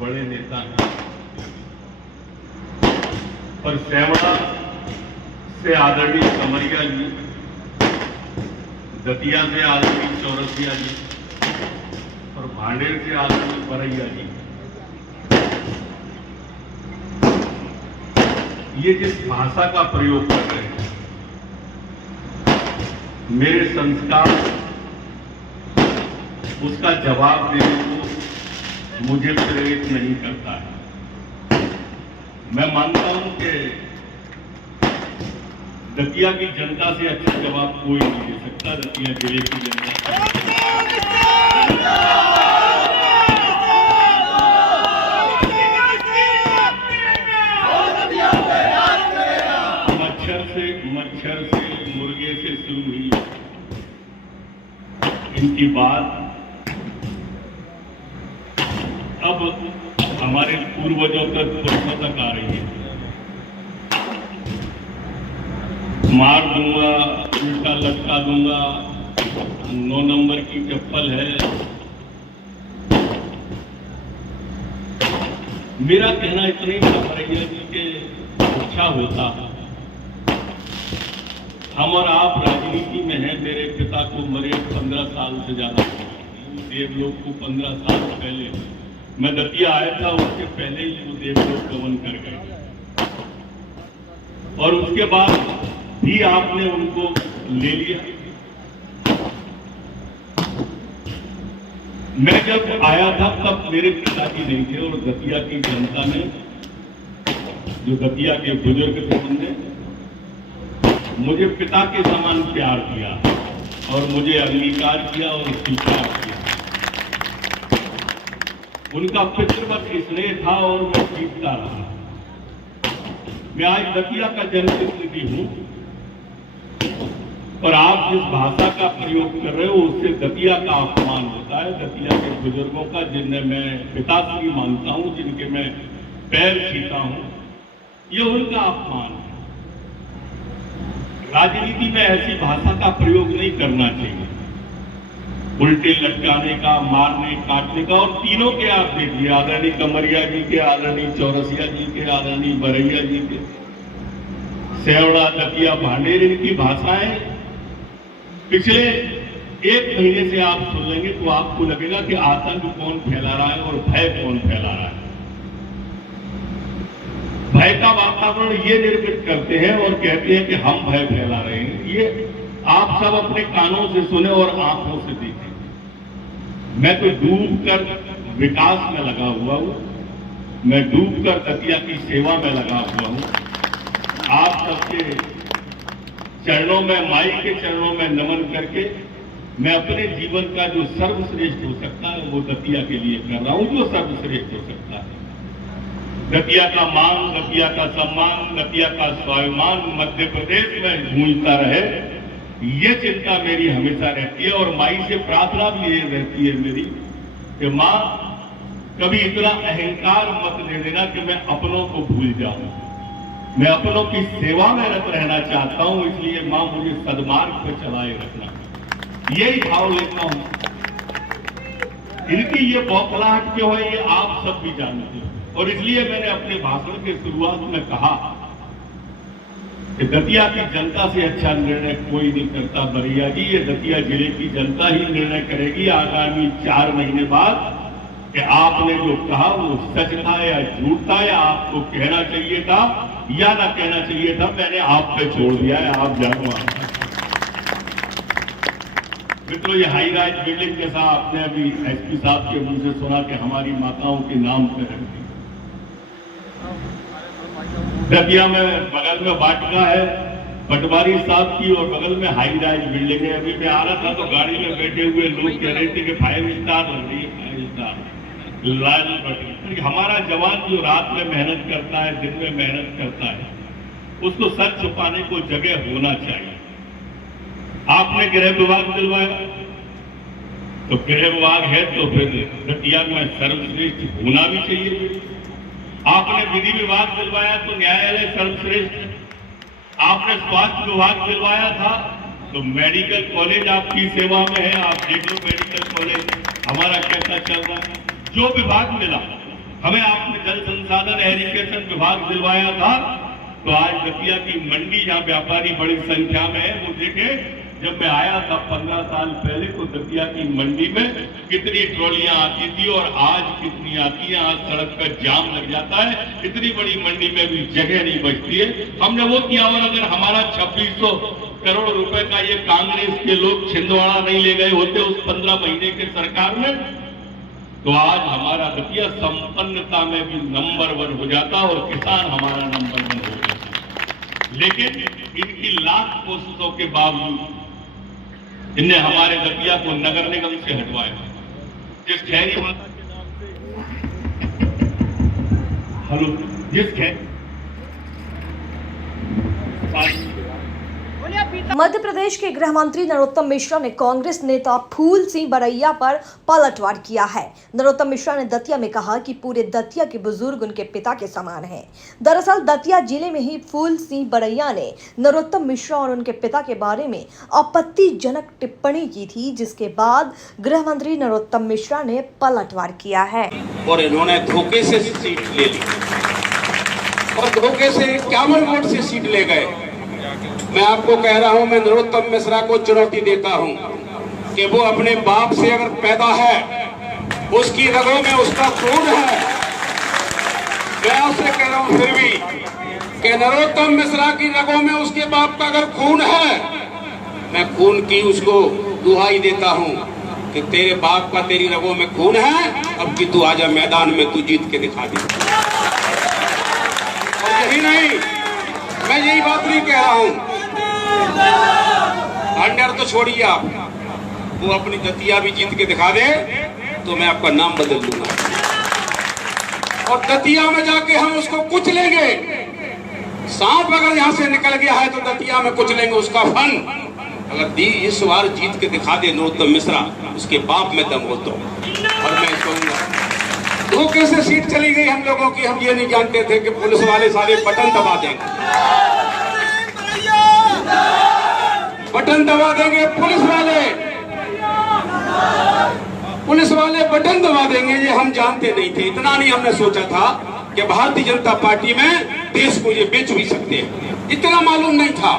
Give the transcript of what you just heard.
बड़े नेता हैं, पर सेवड़ा से आदरणीय कमरिया जी, दतिया से आदरणीय चौरसिया जी और भांडेर से आदरणीय बरैया जी, ये जिस भाषा का प्रयोग कर रहे हैं, मेरे संस्कार उसका जवाब देने को मुझे प्रेरित नहीं करता है। मैं मानता हूं कि दतिया की जनता से अच्छा जवाब कोई नहीं दे सकता। दतिया जिले की जनता मच्छर से मुर्गे से शुरू हुई इनकी बात अब हमारे पूर्वजों तक पुरखों तक आ रही है। मार दूंगा, उल्टा लटका दूंगा, 9 नंबर की चप्पल है। मेरा कहना इतना ही था बरैया जी के अच्छा होता, हम और आप राजनीति में हैं। मेरे पिता को मरे 15 साल से ज्यादा, देवलोक को 15 साल पहले, मैं दतिया आया था उसके पहले ही वो देवलोक गमन कर गए और उसके बाद भी आपने उनको ले लिया। मैं जब आया था तब मेरे पिताजी नहीं थे और दतिया की जनता ने, जो दतिया के बुजुर्ग थे, उनने मुझे पिता के समान प्यार किया और मुझे अंगीकार किया और स्वीकार किया। उनका पितृवत स्नेह था और मैं सीखता रहा। मैं आज दतिया का जनप्रतिनिधि हूं, पर आप जिस भाषा का प्रयोग कर रहे हो उससे दतिया का अपमान होता है। दतिया के बुजुर्गों का, जिन्हें मैं पिताश्री मानता हूं, जिनके मैं पैर छूता हूं, ये उनका अपमान है। राजनीति में ऐसी भाषा का प्रयोग नहीं करना चाहिए, उल्टे लटकाने का, मारने काटने का। और तीनों के आप देखिए, आदरणीय कमरिया जी के, आदरणीय चौरसिया जी के, आदरणीय बरैया जी के, सेवड़ा, दतिया, भांडेर, इनकी भाषाएं पिछले 1 महीने से आप सुन लेंगे तो आपको लगेगा कि आतंक कौन फैला रहा है और भय कौन फैला रहा है। भय का वातावरण ये निर्मित करते हैं और कहते हैं कि हम भय फैला रहे हैं। ये आप सब अपने कानों से सुने और आंखों से देखें। मैं तो डूबकर विकास में लगा हुआ हूं, मैं डूबकर दतिया की सेवा में लगा हुआ हूं। आप सबके चरणों में, माई के चरणों में नमन करके मैं अपने जीवन का जो सर्वश्रेष्ठ हो सकता है वो दतिया के लिए कर रहा हूं, जो सर्वश्रेष्ठ हो सकता है। दतिया का मान, दतिया का सम्मान, दतिया का स्वाभिमान मध्य प्रदेश में गूंजता रहे, ये चिंता मेरी हमेशा रहती है। और माई से प्रार्थना भी ये रहती है मेरी कि मां, कभी इतना अहंकार मत दे देना कि मैं अपनों को भूल जाऊं। मैं अपनों की सेवा में रत रहना चाहता हूं, इसलिए मां मुझे सद्मार्ग पर चलाए रखना, यही भाव लेता हूं। इनकी ये बौखलाहट क्यों है ये आप सब भी जानते हो, और इसलिए मैंने अपने भाषण के शुरुआत में कहा कि दतिया की जनता से अच्छा निर्णय कोई नहीं करता बरैया जी। ये दतिया जिले की जनता ही निर्णय करेगी आगामी 4 महीने बाद कि आपने जो कहा वो सच था या झूठ था, या आपको कहना चाहिए था या ना कहना चाहिए था। मैंने आप पे छोड़ दिया है, आप जानो। मित्रों, ये हाई राइज बिल्डिंग जैसा आपने अभी एसपी साहब के मुंह से सुना कि हमारी माताओं के नाम पे रख दी। दतिया में बगल में वाटिका है पटवारी साहब की और बगल में हाई राइज बिल्डिंग है। अभी मैं आ रहा था तो गाड़ी में बैठे हुए लोग कह रहे थे कि 5 स्टार लग रही है, 5 स्टार लाल बटन। हमारा जवान जो रात में मेहनत करता है, दिन में मेहनत करता है, उसको सच छुपाने को जगह होना चाहिए। आपने गृह विभाग दिलवाया तो गृह विभाग है तो फिर दतिया में सर्वश्रेष्ठ होना भी चाहिए। आपने विधि विभाग दिलवाया तो न्यायालय सर्वश्रेष्ठ। आपने स्वास्थ्य विभाग दिलवाया था तो मेडिकल कॉलेज आपकी सेवा में है। आप देख लो मेडिकल कॉलेज हमारा कैसा चल रहा है। जो विभाग मिला हमें आपने जल संसाधन एरीगेशन विभाग दिलवाया था, तो आज दतिया की मंडी जहां व्यापारी बड़ी संख्या में है, वो देखे जब मैं आया था 15 साल पहले, तो दतिया की मंडी में कितनी ट्रॉलियां आती थी और आज कितनी आती है। आज सड़क पर जाम लग जाता है, इतनी बड़ी मंडी में भी जगह नहीं बचती है। हमने वो किया, और अगर हमारा 2600 करोड़ रुपए का ये कांग्रेस के लोग छिंदवाड़ा नहीं ले गए होते उस 15 महीने के सरकार में, तो आज हमारा दतिया संपन्नता में भी नंबर 1 हो जाता और किसान हमारा नंबर 1 हो जाता। लेकिन इनकी लाख कोशिशों के बावजूद इनने हमारे दतिया को नगर निगम से हटवाया। जिस खैरी माता के नाम से हेलो जिस खैरी मध्य प्रदेश के गृह मंत्री नरोत्तम मिश्रा ने कांग्रेस नेता फूल सिंह बरैया पर पलटवार किया है। नरोत्तम मिश्रा ने दतिया में कहा कि पूरे दतिया के बुजुर्ग उनके पिता के समान हैं। दरअसल दतिया जिले में ही फूल सिंह बरैया ने नरोत्तम मिश्रा और उनके पिता के बारे में आपत्तिजनक टिप्पणी की थी, जिसके बाद गृह मंत्री नरोत्तम मिश्रा ने पलटवार किया है। और इन्होंने धोखे से सीट ले ली और धोखे से 51 वोट से सीट ले गए। मैं आपको कह रहा हूं, मैं नरोत्तम मिश्रा को चुनौती देता हूं कि वो अपने बाप से अगर पैदा है, उसकी रगों में उसका खून है। मैं उससे कह रहा हूं फिर भी कि नरोत्तम मिश्रा की रगों में उसके बाप का अगर खून है, मैं खून की उसको दुहाई देता हूं कि तेरे बाप का तेरी रगों में खून है, अब कि तू आजा मैदान में, तू जीत के दिखा दे। और यही नहीं, मैं यही बात नहीं कह रहा हूं, अंडर तो छोड़िए आप, वो अपनी दतिया भी जीत के दिखा दे तो मैं आपका नाम बदल दूंगा और दतिया में जाके हम उसको कुछ लेंगे। सांप अगर यहां से निकल गया है तो दतिया में कुछ लेंगे उसका फन। अगर इस बार जीत के दिखा दे नरोत्तम मिश्रा, उसके बाप में दम हो तो। और मैं कहूंगा धोखे से सीट चली गई हम लोगों की। हम ये नहीं जानते थे कि पुलिस वाले सारे बटन दबा देंगे, बटन दबा देंगे पुलिस वाले बटन दबा देंगे, ये हम जानते नहीं थे। इतना नहीं हमने सोचा था कि भारतीय जनता पार्टी में देश को ये बेच भी सकते हैं, इतना मालूम नहीं था।